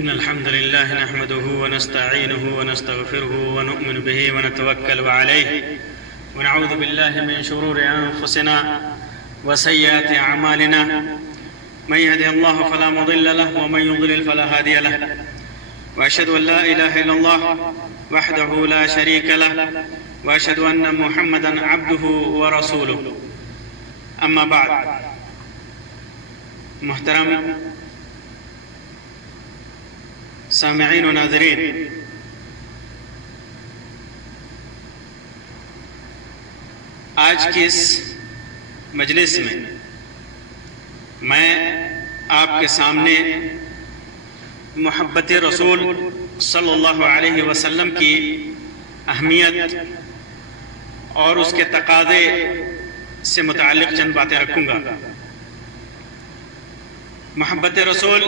إن الحمد لله نحمده ونستعينه ونستغفره ونؤمن به ونتوكل عليه ونعوذ بالله من شرور أنفسنا وسيئات أعمالنا. من يهده الله فلا مضل له ومن يضلل فلا هادي له. وأشهد أن لا إله إلا الله وحده لا شريك له وأشهد أن محمدا عبده ورسوله. أما بعد، محترم سامعین و ناظرین، آج کی اس مجلس میں آپ کے سامنے محبت رسول صلی اللہ علیہ وسلم کی اہمیت اور اس کے تقاضے سے متعلق چند باتیں رکھوں گا۔ محبت رسول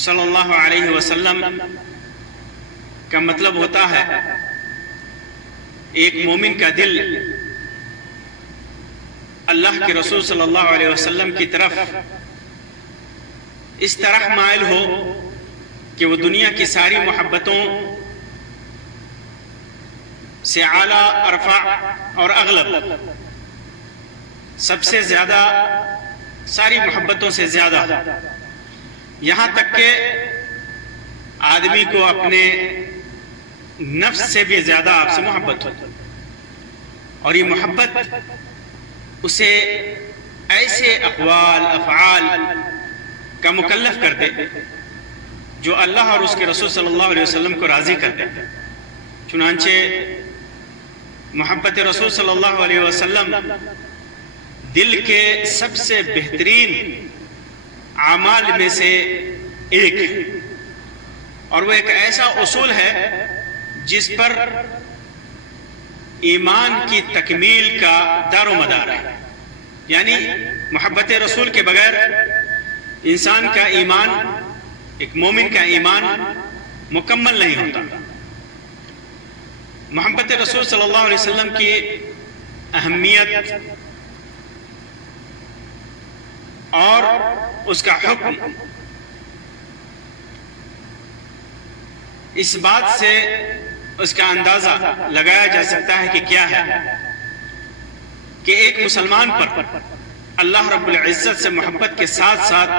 صلی اللہ علیہ وسلم کا مطلب ہوتا ہے ایک مومن کا دل اللہ کے رسول صلی اللہ علیہ وسلم کی طرف اس طرح مائل ہو کہ وہ دنیا کی ساری محبتوں سے اعلیٰ، ارفع اور اغلب، سب سے زیادہ، ساری محبتوں سے زیادہ، یہاں تک کہ آدمی کو اپنے نفس سے بھی زیادہ آپ سے محبت ہو، اور یہ محبت اسے ایسے اقوال، افعال کا مکلف کر دے جو اللہ اور اس کے رسول صلی اللہ علیہ وسلم کو راضی کر دے۔ چنانچہ محبت رسول صلی اللہ علیہ وسلم دل کے سب سے بہترین اعمال میں سے ایک ہے، اور وہ ایک ایسا اصول ہے جس پر ایمان کی تکمیل کا دار و مدار ہے۔ یعنی محبت رسول کے بغیر انسان کا ایمان، ایک مومن کا ایمان مکمل نہیں ہوتا۔ محبت رسول صلی اللہ علیہ وسلم کی اہمیت اور اس کا حکم اس بات سے اس کا اندازہ لگایا جا سکتا ہے کہ کیا ہے کہ ایک مسلمان پر اللہ رب العزت سے محبت کے ساتھ ساتھ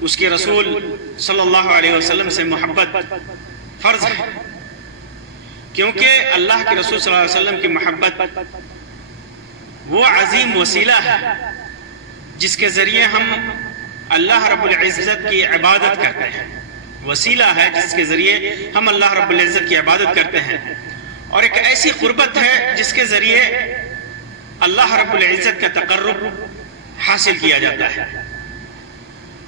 اس کے رسول صلی اللہ علیہ وسلم سے محبت فرض ہے، کیونکہ اللہ کے رسول صلی اللہ علیہ وسلم کی محبت وہ عظیم وسیلہ ہے جس کے ذریعے ہم اللہ رب العزت کی عبادت کرتے ہیں، وسیلہ ہے جس کے ذریعے ہم اللہ رب العزت کی عبادت کرتے ہیں، اور ایک ایسی قربت ہے جس کے ذریعے اللہ رب العزت کا تقرب حاصل کیا جاتا ہے۔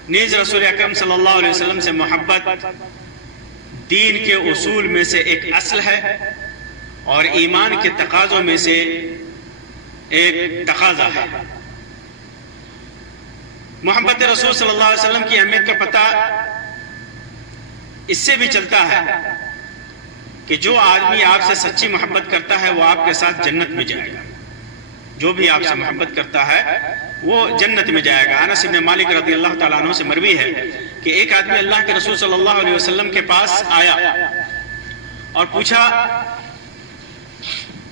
نیز رسول اکرم صلی اللہ علیہ وسلم سے محبت دین کے اصول میں سے ایک اصل ہے اور ایمان کے تقاضوں میں سے ایک تقاضا ہے۔ محبت رسول صلی اللہ علیہ وسلم کی اہمیت کا پتہ اس سے بھی چلتا ہے کہ جو آدمی آپ سے سچی محبت کرتا ہے وہ آپ کے ساتھ جنت میں جائے گا۔ جو بھی آپ سے محبت کرتا ہے وہ جنت میں جائے گا۔ انس بن مالک رضی اللہ تعالیٰ عنہ سے مروی ہے کہ ایک آدمی اللہ کے رسول صلی اللہ علیہ وسلم کے پاس آیا اور پوچھا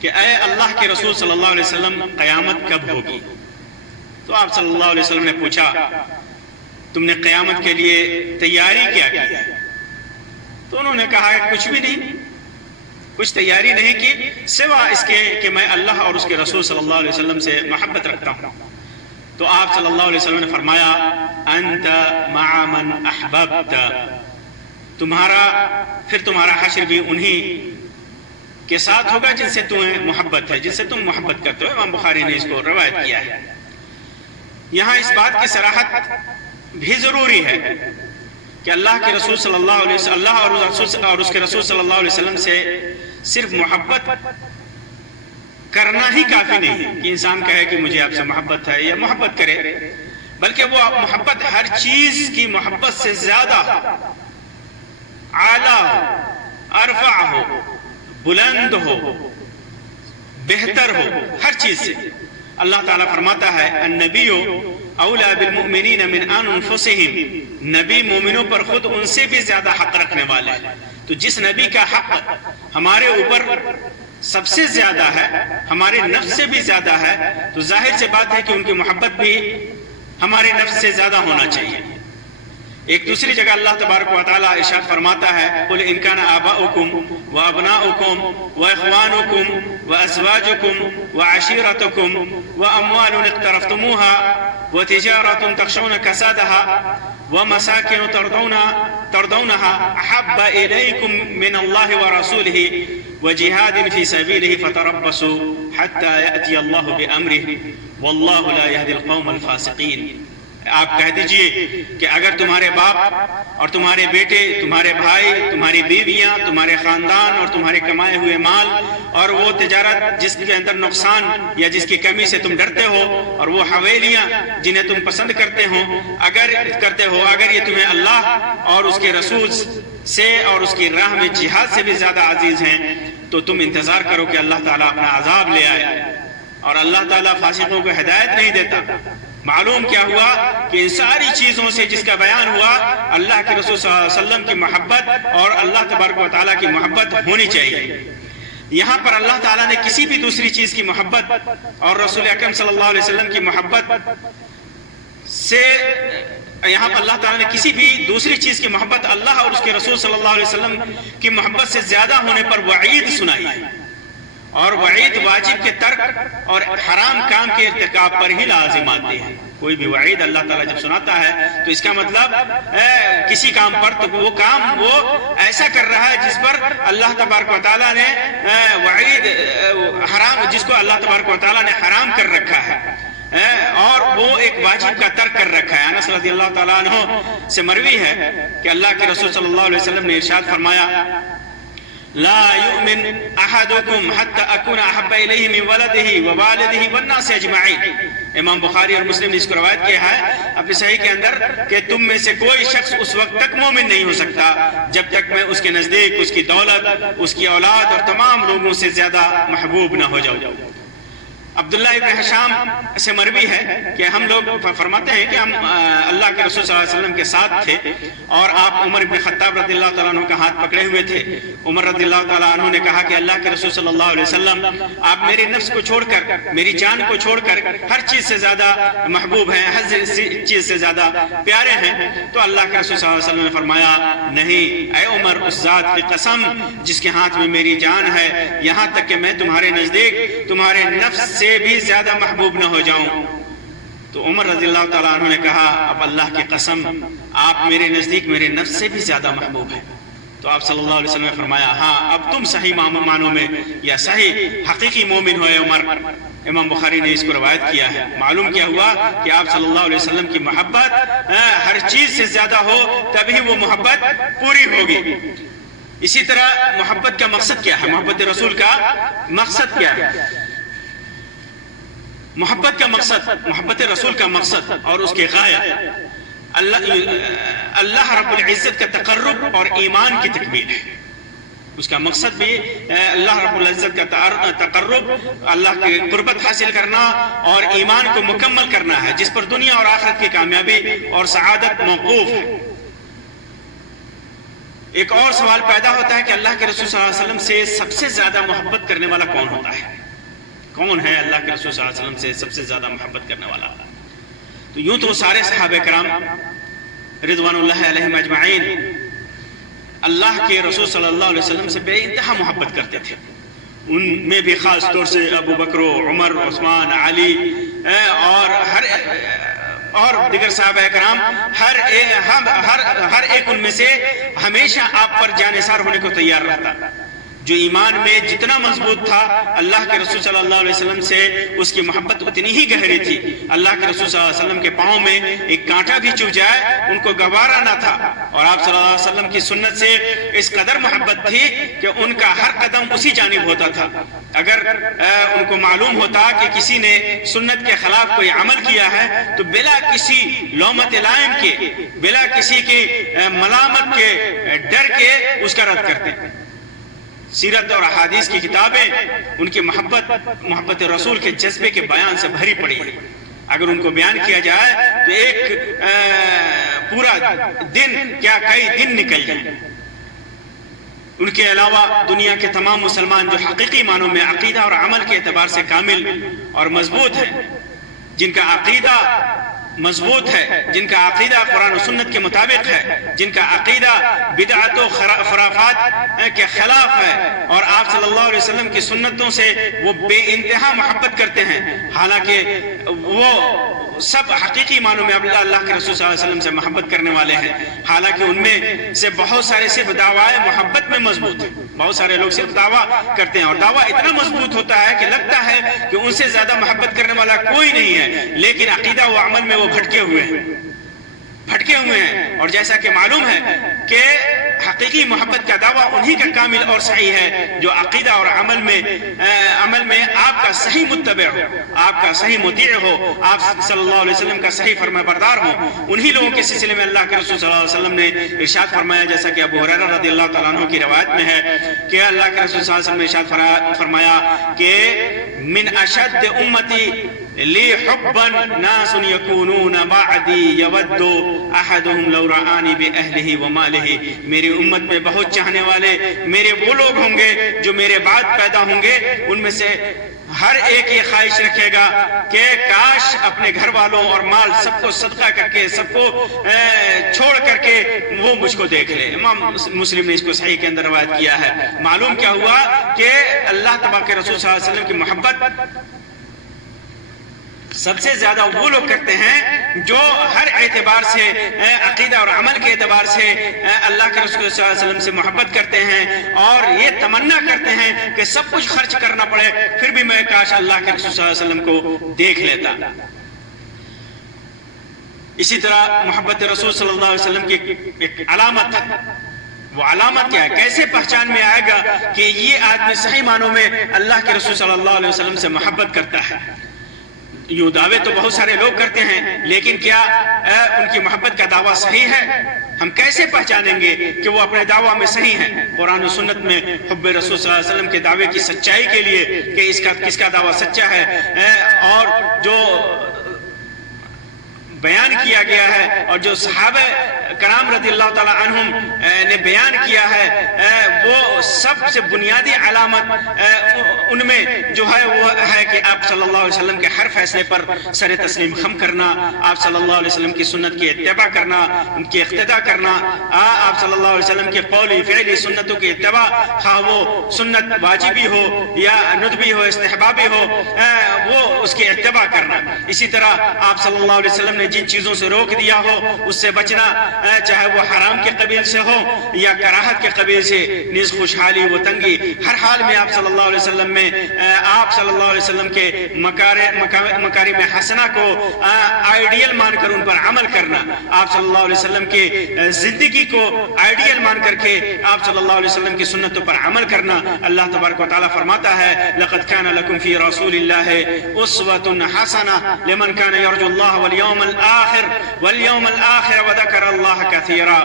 کہ اے اللہ کے رسول صلی اللہ علیہ وسلم، قیامت کب ہوگی؟ تو آپ صلی اللہ علیہ وسلم نے پوچھا تم نے قیامت کے لیے تیاری کیا کی؟ تو انہوں نے کہا کہ کچھ بھی نہیں، کچھ تیاری نہیں کی سوا اس کے کہ میں اللہ اور اس کے رسول صلی اللہ علیہ وسلم سے محبت رکھتا ہوں۔ تو آپ صلی اللہ علیہ وسلم نے فرمایا انت مع من احببت، تمہارا حشر بھی انہی کے ساتھ ہوگا جن سے تمہیں محبت ہے، جن سے تم محبت کرتے ہو۔ امام بخاری نے اس کو روایت کیا ہے۔ یہاں اس بات کی صراحت بھی ضروری ہے کہ اللہ کے رسول صلی اللہ علیہ وسلم، اللہ اور اس کے رسول صلی اللہ علیہ وسلم سے صرف محبت کرنا ہی کافی نہیں ہے کہ انسان کہے کہ مجھے آپ سے محبت ہے یا محبت کرے، بلکہ وہ محبت ہر چیز کی محبت سے زیادہ اعلیٰ ہو، ارفع ہو، بلند ہو، بہتر ہو، ہر چیز سے۔ اللہ تعالیٰ فرماتا ہے النبی اولا بالمؤمنین من انفسہم، نبی مومنوں پر خود ان سے بھی زیادہ حق رکھنے والے ہیں۔ تو جس نبی کا حق ہمارے اوپر سب سے زیادہ ہے، ہمارے نفس سے بھی زیادہ ہے، تو ظاہر سے بات ہے کہ ان کی محبت بھی ہمارے نفس سے زیادہ ہونا چاہیے۔ ایک دوسری جگہ اللہ تبارک و تعالیٰ ارشاد فرماتا ہے قل ان کان آباؤکم وابناؤکم واخوانکم وازواجکم وعشیرتکم واموال اقترفتموها وتجارة تخشون كسادها ومساكن ترضونها احب اليكم من الله ورسوله وجهاد في سبيله فتربصوا حتى يأتي الله بأمره والله لا يهدي القوم الفاسقين۔ آپ کہہ دیجئے کہ اگر تمہارے باپ اور تمہارے بیٹے، تمہارے بھائی، تمہاری بیویاں، تمہارے خاندان اور تمہارے کمائے ہوئے مال اور وہ تجارت جس کے اندر نقصان یا جس کی کمی سے تم ڈرتے ہو اور وہ حویلیاں جنہیں تم پسند کرتے ہو، اگر یہ تمہیں اللہ اور اس کے رسول سے اور اس کی راہ میں جہاد سے بھی زیادہ عزیز ہیں تو تم انتظار کرو کہ اللہ تعالیٰ اپنا عذاب لے آئے، اور اللہ تعالیٰ فاسقوں کو ہدایت نہیں دیتا۔ معلوم کیا ہوا کہ ان ساری چیزوں سے جس کا بیان ہوا اللہ کے رسول صلی اللہ علیہ وسلم کی محبت اور اللہ تبارک و تعالیٰ کی محبت ہونی چاہیے۔ یہاں پر اللہ تعالیٰ نے کسی بھی دوسری چیز کی محبت اور رسول اکرم صلی اللہ علیہ وسلم کی محبت سے، یہاں پر اللہ تعالیٰ نے کسی بھی دوسری چیز کی محبت اللہ اور اس کے رسول صلی اللہ علیہ وسلم کی محبت سے زیادہ ہونے پر وعید سنائی ہے، اور وعید واجب کے ترک اور حرام کام کے ارتکاب پر ہی لازم آتی ہے۔ کوئی بھی وعید اللہ تعالیٰ جب سناتا ہے تو اس کا مطلب کسی کام پر تو وہ کام وہ ایسا کر رہا ہے جس پر اللہ تبارک و تعالیٰ نے وعید حرام، جس کو اللہ تبارک و تعالیٰ نے حرام کر رکھا ہے اور وہ ایک واجب کا ترک کر رکھا ہے۔ انس رضی اللہ تعالیٰ عنہ سے مروی ہے کہ اللہ کے رسول صلی اللہ علیہ وسلم نے ارشاد فرمایا لا يؤمن احدكم حتى اكون احب اليه من ولده ووالده والناس اجمعين۔ امام بخاری اور مسلم نے اس کو روایت کیا ہے اپنی صحیح کے اندر کہ تم میں سے کوئی شخص اس وقت تک مومن نہیں ہو سکتا جب تک میں اس کے نزدیک اس کی دولت، اس کی اولاد اور تمام لوگوں سے زیادہ محبوب نہ ہو جاؤں۔ عبداللہ ابن حشام سے مروی ہے کہ ہم لوگ فرماتے ہیں کہ ہم اللہ کے رسول صلی اللہ علیہ وسلم کے ساتھ تھے اور آپ عمر ابن خطاب رضی اللہ تعالیٰ عنہ کا ہاتھ پکڑے ہوئے تھے۔ عمر رضی اللہ تعالیٰ عنہ نے کہا کہ اللہ کے رسول صلی اللہ علیہ وسلم آپ میری نفس کو چھوڑ کر، میری جان کو چھوڑ کر ہر چیز سے زیادہ محبوب ہیں، ہر چیز سے زیادہ پیارے ہیں۔ تو اللہ کے رسول صلی اللہ علیہ وسلم نے فرمایا نہیں اے عمر، اس ذات کی قسم جس کے ہاتھ میں میری جان ہے، یہاں تک کہ میں تمہارے نزدیک تمہارے نفس سے بھی زیادہ محبوب نہ ہو جاؤں۔ تو عمر رضی اللہ تعالیٰ عنہ نے کہا اب اللہ کی قسم آپ میرے نزدیک میرے نفس سے بھی زیادہ محبوب ہیں۔ تو آپ صلی اللہ علیہ وسلم نے فرمایا ہاں اب تم صحیح معنوں میں یا صحیح حقیقی مومن ہوئے عمر۔ امام بخاری نے اس کو روایت کیا ہے۔ معلوم کیا ہوا کہ آپ صلی اللہ علیہ وسلم کی محبت ہر چیز سے زیادہ ہو تبھی وہ محبت پوری ہوگی۔ اسی طرح محبت کا مقصد کیا ہے؟ محبت رسول کا مقصد کیا ہے؟ محبت کا مقصد، محبت رسول کا مقصد اور اس کے غایہ اللہ رب العزت کا تقرب اور ایمان کی تکمیل ہے۔ اس کا مقصد بھی اللہ رب العزت کا تقرب، اللہ کی قربت حاصل کرنا اور ایمان کو مکمل کرنا ہے، جس پر دنیا اور آخرت کی کامیابی اور سعادت موقوف ہے۔ ایک اور سوال پیدا ہوتا ہے کہ اللہ کے رسول صلی اللہ علیہ وسلم سے سب سے زیادہ محبت کرنے والا کون ہوتا ہے؟ کون ہے اللہ کے رسول صلی اللہ علیہ وسلم سے سب سے زیادہ محبت کرنے والا؟ تو یوں تو سارے صحابہ کرام رضوان اللہ علیہم اجمعین اللہ کے رسول صلی اللہ علیہ وسلم سے بے انتہا محبت کرتے تھے۔ ان میں بھی خاص طور سے ابو بکر، عمر، عثمان، علی اور دیگر صحابہ کرام ہر ایک ان میں سے ہمیشہ آپ پر جانثار ہونے کو تیار رہتا۔ جو ایمان میں جتنا مضبوط تھا اللہ کے رسول صلی اللہ علیہ وسلم سے اس کی محبت اتنی ہی گہری تھی۔ اللہ کے رسول صلی اللہ علیہ وسلم کے پاؤں میں ایک کانٹا بھی چبھ جائے ان کو گوارا نہ تھا، اور آپ صلی اللہ علیہ وسلم کی سنت سے اس قدر محبت تھی کہ ان کا ہر قدم اسی جانب ہوتا تھا۔ اگر ان کو معلوم ہوتا کہ کسی نے سنت کے خلاف کوئی عمل کیا ہے تو بلا کسی لومت لائم کے، بلا کسی کی ملامت کے ڈر کے اس کا رد کرتے۔ سیرت اور احادیث کی کتابیں ان کی محبت رسول کے جذبے کے بیان سے بھری پڑی ہے۔ اگر ان کو بیان کیا جائے تو ایک پورا دن کیا کئی دن نکل جائیں۔ ان کے علاوہ دنیا کے تمام مسلمان جو حقیقی معنوں میں عقیدہ اور عمل کے اعتبار سے کامل اور مضبوط ہیں، جن کا عقیدہ مضبوط ہے، جن کا عقیدہ قرآن و سنت کے مطابق ہے، جن کا عقیدہ بدعت و خرافات کے خلاف ہے، اور آپ صلی اللہ علیہ وسلم کی سنتوں سے وہ بے انتہا محبت کرتے ہیں، حالانکہ وہ سب حقیقی معنوں میں اللہ کے رسول صلی اللہ علیہ وسلم سے محبت کرنے والے ہیں، حالانکہ ان میں سے بہت سارے صرف دعویٰ محبت میں مضبوط ہیں۔ بہت سارے لوگ صرف دعویٰ کرتے ہیں، اور دعویٰ اتنا مضبوط ہوتا ہے کہ لگتا ہے کہ ان سے زیادہ محبت کرنے والا کوئی نہیں ہے، لیکن عقیدہ و عمل میں وہ بھٹکے ہوئے ہیں۔ اور جیسا کہ معلوم ہے کہ حقیقی محبت کا دعویٰ انہی کا کامل اور صحیح ہے جو عقیدہ اور عمل میں آپ کا صحیح متبع ہو، آپ کا صحیح مطیع ہو، آپ صلی اللہ علیہ وسلم کا صحیح فرما بردار ہو۔ انہی لوگوں کے سلسلے میں اللہ کے رسول صلی اللہ علیہ وسلم نے ارشاد فرمایا، جیسا کہ ابو ہریرہ رضی اللہ تعالیٰ عنہ کی روایت میں ہے کہ اللہ کے رسول صلی اللہ علیہ وسلم نے ارشاد فرمایا کہ من اشد امتی لی حبا ناس یکونون بعدی یود احدهم لو رعانی باہلہ ومالہ، میری امت میں بہت چاہنے والے میرے وہ لوگ ہوں گے جو میرے بعد پیدا ہوں گے، ان میں سے ہر ایک یہ خواہش رکھے گا کہ کاش اپنے گھر والوں اور مال سب کو صدقہ کر کے، سب کو چھوڑ کر کے وہ مجھ کو دیکھ لے۔ امام مسلم نے اس کو صحیح کے اندر روایت کیا ہے۔ معلوم کیا ہوا کہ اللہ تبارک رسول صلی اللہ علیہ وسلم کی محبت سب سے زیادہ وہ لوگ کرتے ہیں جو ہر اعتبار سے، عقیدہ اور عمل کے اعتبار سے اللہ کے رسول صلی اللہ علیہ وسلم سے محبت کرتے ہیں، اور یہ تمنا کرتے ہیں کہ سب کچھ خرچ کرنا پڑے پھر بھی میں کاش اللہ کے رسول صلی اللہ علیہ وسلم کو دیکھ لیتا۔ اسی طرح محبت رسول صلی اللہ علیہ وسلم کی ایک علامت ہے۔ وہ علامت کیا ہے؟ کیسے پہچان میں آئے گا کہ یہ آدمی صحیح معنوں میں اللہ کے رسول صلی اللہ علیہ وسلم سے محبت کرتا ہے؟ یوں دعوے تو بہت سارے لوگ کرتے ہیں، لیکن کیا ان کی محبت کا دعویٰ صحیح ہے؟ ہم کیسے پہچانیں گے کہ وہ اپنے دعویٰ میں صحیح ہیں؟ قرآن و سنت میں حب رسول صلی اللہ علیہ وسلم کے دعوے کی سچائی کے لیے کہ کس کا دعویٰ سچا ہے، اور جو بیان کیا گیا ہے اور جو صحابہ کرام رضی اللہ تعالی عنہم نے بیان کیا ہے، وہ سب سے بنیادی علامت ان میں جو ہے وہ ہے کہ آپ صلی اللہ علیہ وسلم کے ہر فیصلے پر سر تسلیم خم کرنا، آپ صلی اللہ علیہ وسلم کی سنت کی اتباع کرنا، ان کی اقتداء کرنا، آپ صلی اللہ علیہ وسلم کے قولی فعلی سنتوں کی اتباع، خواہ وہ سنت واجبی ہو یا ندبی ہو، استحبابی ہو، وہ اس کی اتباع کرنا۔ اسی طرح آپ صلی اللہ علیہ وسلم نے جن چیزوں سے روک دیا ہو اس سے بچنا، چاہے وہ حرام کے قبیل سے ہو یا کراہت کے قبیل سے، نیز خوشحالی و تنگی، ہر حال میں آپ صلی اللہ علیہ وسلم میں آپ صلی اللہ علیہ وسلم کے مکارم حسنہ کو آئیڈیل مان کر ان پر عمل کرنا، آپ صلی اللہ علیہ وسلم کی زندگی کو آئیڈیل مان کر کے آپ صلی اللہ علیہ وسلم کی سنتوں پر عمل کرنا۔ اللہ تبارک و تعالیٰ فرماتا ہے لَقَدْ كَانَ لَكُمْ فِي رَسُولِ اللَّهِ أُسْوَةٌ حَسَنَةٌ لِمَنْ كَانَ يَرْجُو اللَّهَ وَالْيَوْمَ الْآخِرَ وَذَكَرَ اللَّهَ كَثِيرًا۔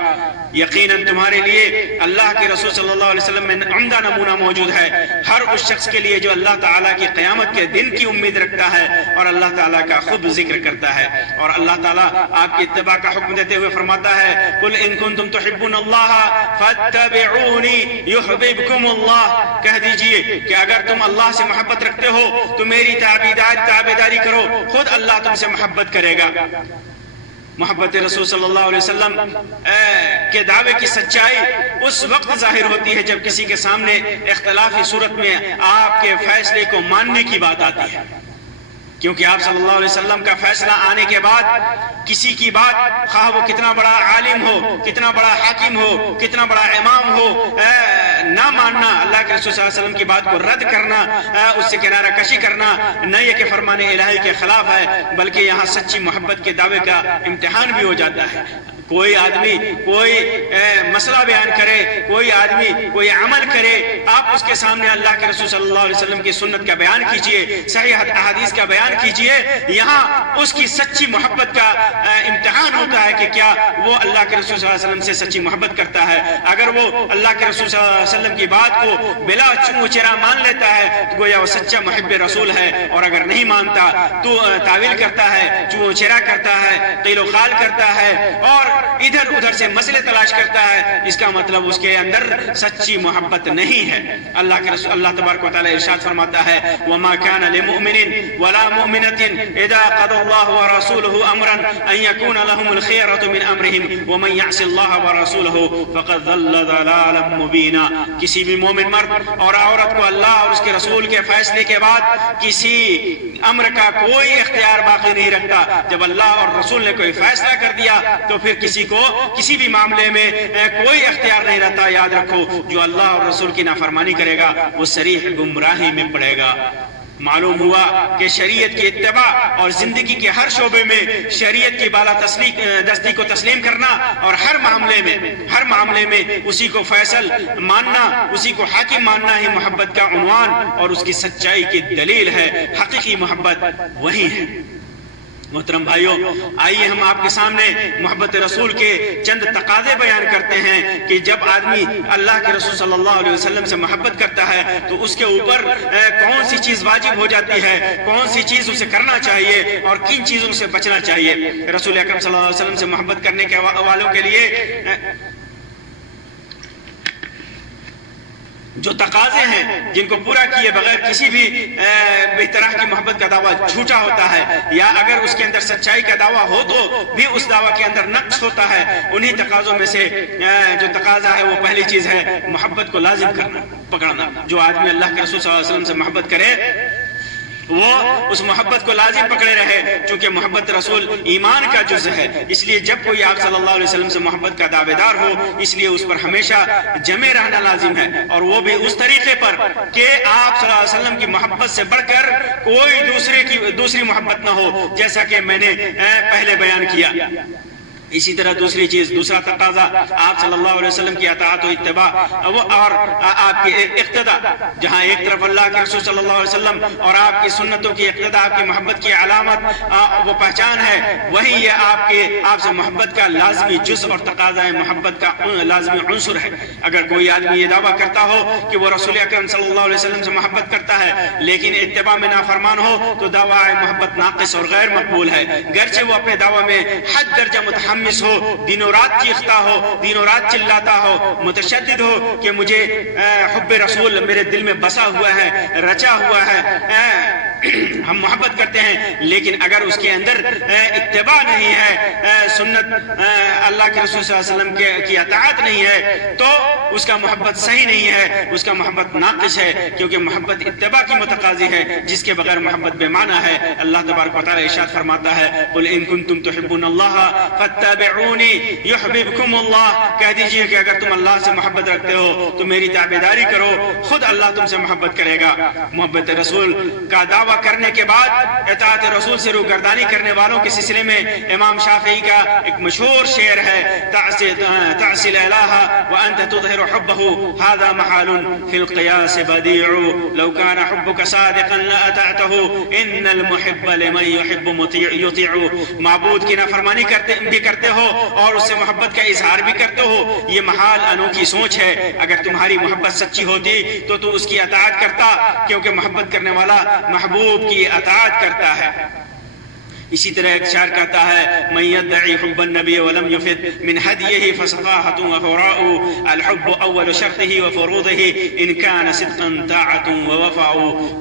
یقیناً تمہارے لیے اللہ کے رسول صلی اللہ علیہ وسلم میں عمدہ نمونہ موجود ہے، ہر اس شخص کے لیے جو اللہ تعالیٰ کی قیامت کے دن کی امید رکھتا ہے اور اللہ تعالیٰ کا خوب ذکر کرتا ہے۔ اور اللہ تعالیٰ آپ کی اتباع کا حکم دیتے ہوئے فرماتا ہے قُلْ إِن كُنتُمْ تُحِبُّونَ اللَّهَ فَاتَّبِعُونِي يُحْبِبْكُمُ اللَّهُ، کہہ دیجئے کہ اگر تم اللہ سے محبت رکھتے ہو تو میری تابعداری کرو، خود اللہ تم سے محبت کرے گا۔ محبت رسول صلی اللہ علیہ وسلم کے دعوے کی سچائی اس وقت ظاہر ہوتی ہے جب کسی کے سامنے اختلافی صورت میں آپ کے فیصلے کو ماننے کی بات آتی ہے، کیونکہ آپ صلی اللہ علیہ وسلم کا فیصلہ آنے کے بعد کسی کی بات، خواہ وہ کتنا بڑا عالم ہو، کتنا بڑا حاکم ہو، کتنا بڑا امام ہو، نہ ماننا، اللہ کے رسول صلی اللہ علیہ وسلم کی بات کو رد کرنا، اس سے کنارہ کشی کرنا، نہ یہ کہ فرمان الہی کے خلاف ہے، بلکہ یہاں سچی محبت کے دعوے کا امتحان بھی ہو جاتا ہے۔ کوئی آدمی کوئی مسئلہ بیان کرے، کوئی آدمی کوئی عمل کرے، آپ اس کے سامنے اللہ کے رسول صلی اللہ علیہ وسلم کی سنت کا بیان کیجئے، صحیح احادیث کا بیان کیجئے۔ یہاں اس کی سچی محبت کا امتحان ہوتا ہے کہ کیا وہ اللہ کے رسول صلی اللہ علیہ وسلم سے سچی محبت کرتا ہے۔ اگر وہ اللہ کے رسول صلی اللہ علیہ وسلم کی بات کو بلا چون چرا مان لیتا ہے تو گویا وہ سچا محب رسول ہے، اور اگر نہیں مانتا تو تعویل کرتا ہے، چون چرا کرتا ہے، قیل و قال کرتا ہے اور ادھر ادھر سے مسئلے تلاش کرتا ہے، اس کا مطلب اس کے اندر سچی محبت نہیں ہے۔ اللہ کے رسول اللہ تبارک و تعالی ارشاد فرماتا ہے وَمَا كَانَ لِمُؤْمِنٍ وَلَا مُؤْمِنَةٍ إِذَا قَضَى اللَّهُ وَرَسُولُهُ أَمْرًا أَن يَكُونَ لَهُمُ الْخِيَرَةُ مِنْ أَمْرِهِمْ وَمَن يَعْصِ اللَّهَ وَرَسُولَهُ فَقَدْ ضَلَّ ضَلَالًا مُبِينًا۔ کسی بھی مومن مرد اور عورت کو اللہ اور اس کے رسول کے فیصلے کے بعد کسی امر کا کوئی اختیار باقی نہیں رکھتا۔ جب اللہ اور رسول نے کوئی فیصلہ کر دیا تو پھر کسی کو کسی بھی معاملے میں کوئی اختیار نہیں رہتا۔ یاد رکھو جو اللہ اور رسول کی نافرمانی کرے گا وہ صریح گمراہی میں پڑے گا۔ معلوم ہوا کہ شریعت کی اتباع اور زندگی کے ہر شعبے میں شریعت کی بالا دستی کو تسلیم کرنا اور ہر معاملے میں اسی کو فیصل ماننا، اسی کو حاکم ماننا ہی محبت کا عنوان اور اس کی سچائی کی دلیل ہے۔ حقیقی محبت وہی ہے۔ محترم بھائیوں، آئیے ہم آپ کے سامنے محبت رسول کے چند تقاضے بیان کرتے ہیں کہ جب آدمی اللہ کے رسول صلی اللہ علیہ وسلم سے محبت کرتا ہے تو اس کے اوپر کون سی چیز واجب ہو جاتی ہے، کون سی چیز اسے کرنا چاہیے اور کن چیزوں سے بچنا چاہیے۔ رسول اکرم صلی اللہ علیہ وسلم سے محبت کرنے کے والوں کے لیے جو تقاضے ہیں جن کو پورا کیے بغیر کسی بھی طرح کی محبت کا دعویٰ جھوٹا ہوتا ہے، یا اگر اس کے اندر سچائی کا دعویٰ ہو تو بھی اس دعویٰ کے اندر نقص ہوتا ہے۔ انہی تقاضوں میں سے جو تقاضا ہے وہ پہلی چیز ہے محبت کو لازم کرنا، پکڑنا۔ جو آدمی اللہ کے رسول صلی اللہ علیہ وسلم سے محبت کرے وہ اس محبت کو لازم پکڑے رہے، چونکہ محبت رسول ایمان کا جز ہے۔ اس لیے جب کوئی آپ صلی اللہ علیہ وسلم سے محبت کا دعوے دار ہو، اس لیے اس پر ہمیشہ جمے رہنا لازم ہے، اور وہ بھی اس طریقے پر کہ آپ صلی اللہ علیہ وسلم کی محبت سے بڑھ کر کوئی دوسری محبت نہ ہو، جیسا کہ میں نے پہلے بیان کیا۔ اسی طرح دوسرا تقاضا آپ صلی اللہ علیہ وسلم کی اطاعت و اتباع اور آپ کی اقتداء، جہاں ایک طرف اللہ کے رسول صلی اللہ علیہ وسلم اور آپ کی سنتوں کی اقتداء آپ کی محبت کی علامت وہ پہچان ہے، وہی یہ آپ سے محبت کا لازمی جز اور تقاضا محبت کا لازمی عنصر ہے۔ اگر کوئی آدمی یہ دعویٰ کرتا ہو کہ وہ رسول اکرم صلی اللہ علیہ وسلم سے محبت کرتا ہے لیکن اتباع میں نافرمان ہو تو دعویٰ محبت ناقص اور غیر مقبول ہے، گرچہ وہ اپنے دعویٰ میں حد درجہ متحمس ہو، دنوں رات چیختا ہو، دنوں رات چلاتا ہو، متشدد ہو کہ مجھے حب رسول میرے دل میں بسا ہوا ہے، رچا ہوا ہے، ہم محبت کرتے ہیں، لیکن اگر اس کے اندر اتباع نہیں ہے، سنت اللہ کے رسول صلی اللہ علیہ وسلم کی اطاعت نہیں ہے، تو اس کا محبت صحیح نہیں ہے، اس کا محبت ناقص ہے، کیونکہ محبت اتباع کی متقاضی ہے، جس کے بغیر محبت بے معنی ہے۔ اللہ تبارک و تعالی ارشاد فرماتا ہے قل ان کنتم تحبون اللہ فاتبعونی یحببکم اللہ، کہہ دیجئے کہ اگر تم اللہ سے محبت رکھتے ہو تو میری تابعداری کرو، خود اللہ تم سے محبت کرے گا۔ محبت رسول کا دعویٰ کرنے کے بعد اطاعت رسول سے روگردانی کرنے والوں کے سلسلے میں امام شافعی کا ایک مشہور شعر ہے تعصی الالہ وانت تظہر حبہ هذا محال فی القیاس بدیع لو کان حبک صادقا لأطعته ان المحب لمن يحب یطیع۔ معبود کی نافرمانی بھی کرتے ہو اور اس سے محبت کا اظہار بھی کرتے ہو، یہ محال انوکھی سوچ ہے۔ اگر تمہاری محبت سچی ہوتی تو اس کی اطاعت کرتا، کیونکہ محبت کرنے والا محبوب کی اطاعت کرتا ہے۔ اسی طرح ایک شاعر کہتا ہے من يدعي حب النبي ولم يفد من هديه فصفاحة وهراء الحب اول شرطه وفروضه ان كان صدقا طاعة ووفاء۔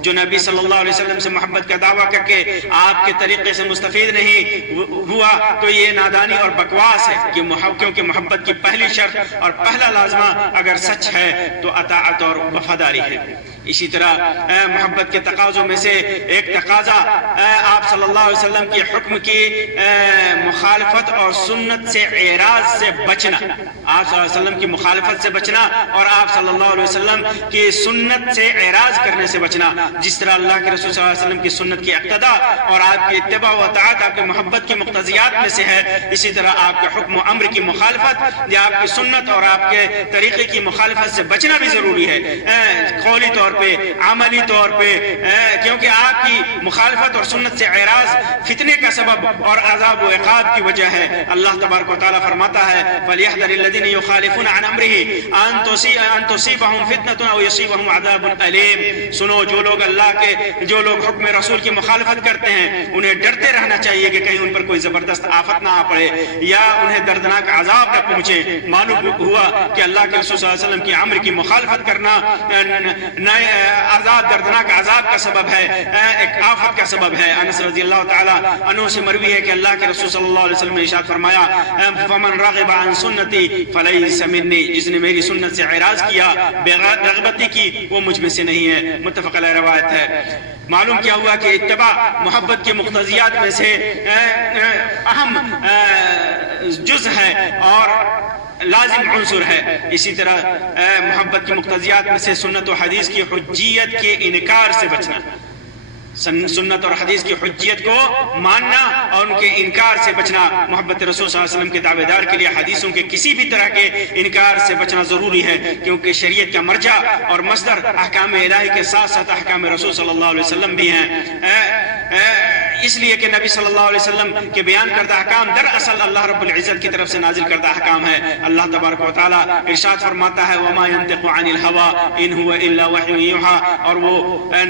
جو نبی صلی اللہ علیہ وسلم سے محبت کا دعویٰ کر کے آپ کے طریقے سے مستفید نہیں ہوا تو یہ نادانی اور بکواس ہے، کیونکہ محبت کی پہلی شرط اور پہلا لازمہ اگر سچ ہے تو اطاعت اور وفاداری ہے۔ اسی طرح محبت کے تقاضوں میں سے ایک تقاضا آپ صلی اللہ علیہ وسلم کی کے حکم کی مخالفت اور سنت سے اعراض سے بچنا، آپ صلی اللہ علیہ وسلم کی مخالفت سے بچنا اور آپ صلی اللہ علیہ وسلم کی سنت سے اعراض کرنے سے بچنا۔ جس طرح اللہ کے رسول صلی اللہ علیہ وسلم کی سنت کی اقتداء اور آپ کی اتباع و اطاعت آپ کی محبت کی مقتضیات میں سے ہے، اسی طرح آپ کے حکم و امر کی مخالفت یا آپ کی سنت اور آپ کے طریقے کی مخالفت سے بچنا بھی ضروری ہے، قولی طور پہ، عملی طور پہ، کیونکہ آپ کی مخالفت اور سنت سے اعراض فتنے کا سبب اور عذاب و عقاب کی وجہ ہے۔ اللہ تبارک و تعالیٰ فرماتا ہے فَلْيَحْذَرِ الَّذِينَ يُخَالِفُونَ عَنْ أَمْرِهِ أَن تُصِيبَهُمْ فِتْنَةٌ أَوْ يُصِيبَهُمْ عَذَابٌ أَلِيمٌ۔ سنو، جو لوگ حکم رسول کی مخالفت کرتے ہیں انہیں ڈرتے رہنا چاہیے کہ کہیں ان پر کوئی زبردست آفت نہ آ پڑے یا انہیں دردناک عذاب نہ پہنچے۔ معلوم ہوا کہ اللہ کے رسول صلی اللہ علیہ وسلم کی امر کی مخالفت کرنا دردناک عذاب کا سبب ہے، ایک آفت کا سبب ہے۔ انس رضی اللہ تعالی عنہ سے مروی ہے کہ اللہ کے رسول صلی اللہ علیہ وسلم نے ارشاد فرمایا فمن رغب عن سنتی فلیس منی، جس نے میری سنت سے اعراض کیا، بغیر رغبتی کی، وہ مجھ میں سے نہیں ہے۔ متفق علیہ روایت ہے۔ معلوم کیا ہوا کہ اتباع محبت کے مقتضیات میں سے اہم جز ہے اور لازم عنصر ہے۔ اسی طرح محبت کی مقتضیات میں سے سنت و حدیث کی حجیت کے انکار سے بچنا، سنت اور حدیث کی حجیت کو ماننا اور ان کے انکار سے بچنا۔ محبت رسول صلی اللہ علیہ وسلم کے دعوے دار کے لیے حدیثوں کے کسی بھی طرح کے انکار سے بچنا ضروری ہے، کیونکہ شریعت کا مرجع اور مصدر احکام الہی کے ساتھ ساتھ احکام رسول صلی اللہ علیہ وسلم بھی ہیں، اس لیے کہ نبی صلی اللہ علیہ وسلم کے بیان کردہ احکام دراصل اللہ رب العزت کی طرف سے نازل کردہ احکام ہے۔ اللہ تبارک و تعالیٰ ارشاد فرماتا ہے وَمَا يَنْطِقُ عَنِ الْهَوَىٰ إِنْ هُوَ إِلَّا وَحْيٌ يُوحَىٰ، اور وہ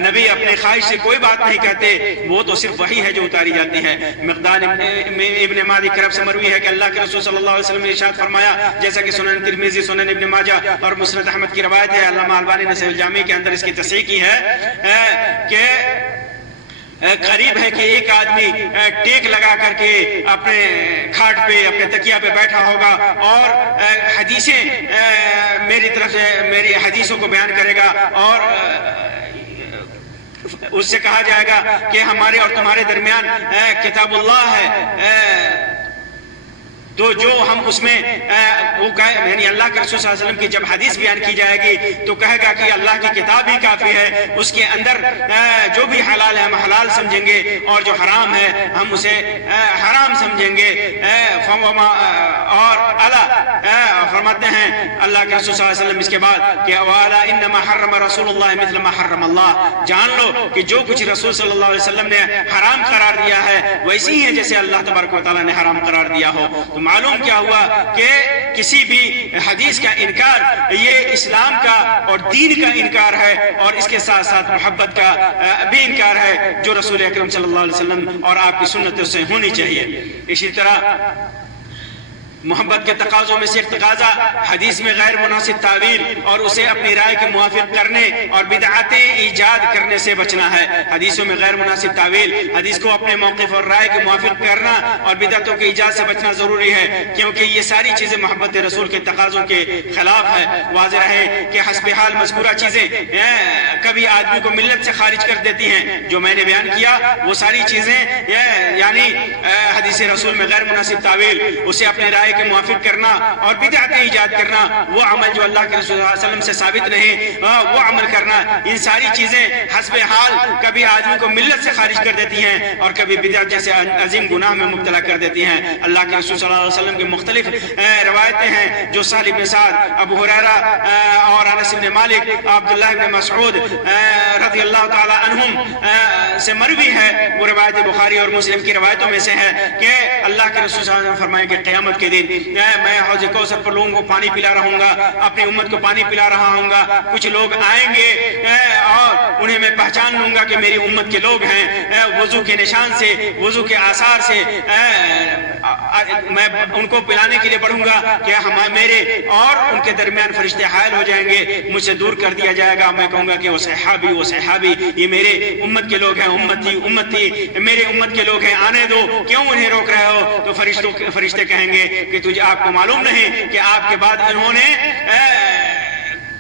نبی اپنے خواہش سے کوئی بات نہیں کہتے، وہ تو صرف وحی ہے جو اتاری جاتی ہے۔ مقداد ابن معدی کرب سے مروی ہے کہ اللہ کے رسول صلی اللہ علیہ وسلم نے ارشاد فرمایا، جیسا کہ سنن ترمذی، سنن ابن ماجہ اور مسند احمد کی روایت ہے، علامہ البانی نے صحیح الجامع کے اندر اس کی تصحیح کی ہے کہ قریب ہے کہ ایک آدمی ٹیک لگا کر کے اپنے کھاٹ پہ، اپنے تکیہ پہ بیٹھا ہوگا اور حدیثیں میری طرف سے میری حدیثوں کو بیان کرے گا اور اس سے کہا جائے گا کہ ہمارے اور تمہارے درمیان کتاب اللہ ہے، تو جو ہم اس میں یعنی اللہ کے رسول صلی اللہ علیہ وسلم کی جب حدیث بیان کی جائے گی تو کہے گا کہ اللہ کی کتاب ہی کافی ہے، اس کے اندر جو بھی حلال ہے ہم حلال سمجھیں گے اور جو حرام ہے ہم اسے حرام سمجھیں گے۔ اور فرماتے ہیں اللہ کے رسول صلی اللہ علیہ وسلم اس کے بعد کہ وَعَلَىٰ إِنَّمَا حَرَّمَ رَسُولُ اللَّهِ مِثْلَ مَا حَرَّمَ اللَّهُ، جان لو کہ جو کچھ رسول صلی اللہ علیہ وسلم نے حرام قرار دیا ہے ویسی ہی ہے جیسے اللہ تبارک و تعالیٰ نے حرام قرار دیا ہو۔ تو معلوم کیا ہوا کہ کسی بھی حدیث کا انکار یہ اسلام کا اور دین کا انکار ہے، اور اس کے ساتھ ساتھ محبت کا بھی انکار ہے جو رسول اکرم صلی اللہ علیہ وسلم اور آپ کی سنتوں سے ہونی چاہیے۔ اسی طرح محبت کے تقاضوں میں سے ایک تقاضا حدیث میں غیر مناسب تعویل اور اسے اپنی رائے کے موافق کرنے اور بدعتیں ایجاد کرنے سے بچنا ہے۔ حدیثوں میں غیر مناسب تعویل، حدیث کو اپنے موقف اور رائے کے موافق کرنا اور بدعتوں کے ایجاد سے بچنا ضروری ہے، کیونکہ یہ ساری چیزیں محبت رسول کے تقاضوں کے خلاف ہے۔ واضح ہے کہ حسب حال مذکورہ چیزیں کبھی آدمی کو ملت سے خارج کر دیتی ہیں، جو میں نے بیان کیا وہ ساری چیزیں یعنی حدیث رسول میں غیر مناسب تعویل، اسے اپنے رائے کے موافق کرنا اور بدعتیں ایجاد کرنا، وہ عمل جو اللہ کے رسول صلی اللہ علیہ وسلم سے ثابت نہیں وہ عمل کرنا، ان ساری چیزیں حسب حال کبھی آدمی کو ملت سے خارج کر دیتی ہیں اور کبھی بدعت جیسے عظیم گناہ میں مبتلا کر دیتی ہیں۔ اللہ کے رسول صلی اللہ علیہ وسلم کے مختلف روایتیں ہیں جو سہل بن سعد، ابو ہریرہ اور انس بن مالک، عبداللہ بن مسعود رضی اللہ تعالی عنہم سے مروی ہے، وہ روایت بخاری اور مسلم کی روایتوں میں سے ہے کہ اللہ کے رسول صلی اللہ علیہ وسلم فرمائے کہ قیامت کے دن میں حوض کوثر پر لوگوں کو پانی پلا رہا ہوں گا، اپنی امت کو پانی پلا رہا ہوں گا، کچھ لوگ آئیں گے اور انہیں میں پہچان لوں گا کہ میری امت کے لوگ ہیں، وضو کے نشان سے، وضو کے آثار سے میں ان کو پلانے کے لیے بڑھوں گا کہ میرے اور ان کے درمیان فرشتے حائل ہو جائیں گے، مجھ سے دور کر دیا جائے گا، میں کہوں گا کہ وہ صحابی یہ میرے امت کے لوگ ہیں، امتی میرے امت کے لوگ ہیں، آنے دو، کیوں انہیں روک رہے ہو؟ تو فرشتے کہیں گے کہ تجھے آپ کو معلوم نہیں کہ آپ کے بعد انہوں نے